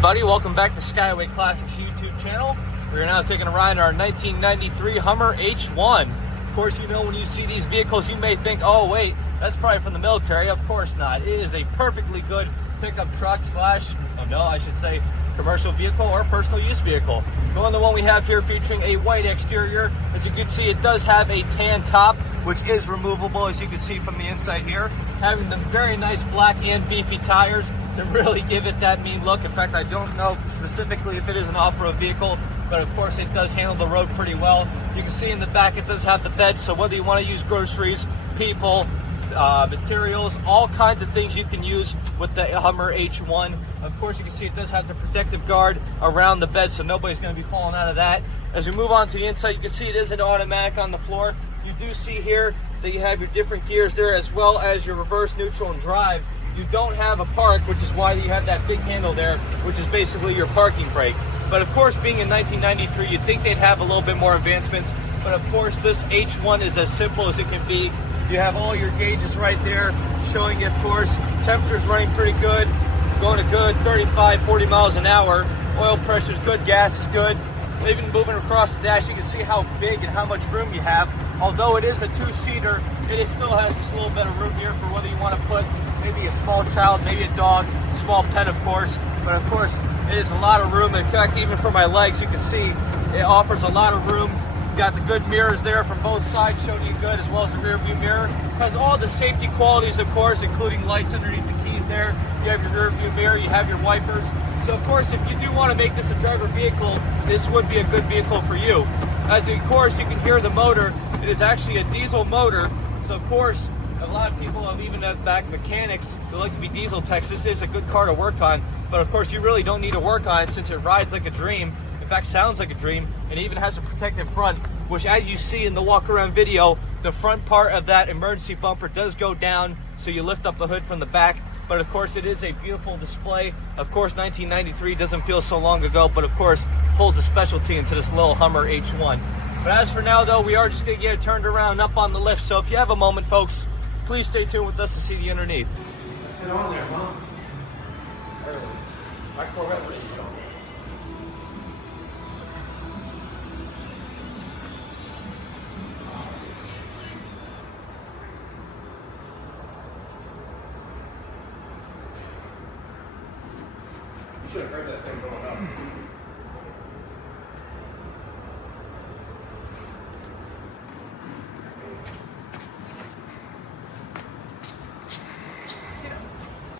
everybody, welcome back to Skyway Classics YouTube channel. We're now taking a ride in our 1993 Hummer H1. Of course, you know when you see these vehicles, you may think, oh wait, that's probably from the military. Of course not. It is a perfectly good pickup truck slash, I should say, commercial vehicle or personal use vehicle. Going the one we have here featuring a white exterior. As you can see, it does have a tan top, which is removable, as you can see from the inside here. Having the very nice black and beefy tires to really give it that mean look. In fact, I don't know specifically if it is an off-road vehicle, but of course it does handle the road pretty well. You can see in the back it does have the bed, so whether you want to use groceries, people, materials, all kinds of things you can use with the Hummer H1. Of course, you can see it does have the protective guard around the bed, so nobody's going to be falling out of that. As we move on to the inside, you can see it is an automatic on the floor. You do see here that you have your different gears there, as well as your reverse, neutral, and drive. You don't have a park, which is why you have that big handle there, which is basically your parking brake. But of course, being in 1993, you'd think they'd have a little bit more advancements. But of course, this H1 is as simple as it can be. You have all your gauges right there, showing you, of course, temperature's running pretty good, going a good 35, 40 miles an hour. Oil pressure's good, gas is good. Even moving across the dash, you can see how big and how much room you have. Although it is a two-seater, it still has just a little bit of room here for whether you want to put maybe a small child, maybe a dog, small pet, of course. But of course, it is a lot of room. In fact, even for my legs, you can see it offers a lot of room. You've got the good mirrors there from both sides showing you good, as well as the rear view mirror. Has all the safety qualities, of course, including lights underneath the keys there. You have your rear view mirror, you have your wipers. So of course, if you do want to make this a driver vehicle, this would be a good vehicle for you. As of course, you can hear the motor. It is actually a diesel motor. So of course, a lot of people have even back mechanics who like to be diesel techs. This is a good car to work on, but of course you really don't need to work on it since it rides like a dream. In fact, sounds like a dream, and it even has a protective front, which, as you see in the walk around video, the front part of that emergency bumper does go down, so you lift up the hood from the back. But of course, it is a beautiful display. Of course, 1993 doesn't feel so long ago, but of course holds a specialty into this little Hummer H1. But as for now, though, we are just going to get it turned around up on the lift. So if you have a moment, folks, please stay tuned with us to see the underneath. Get on there, huh? My Corvette was so. You should have heard that thing going up.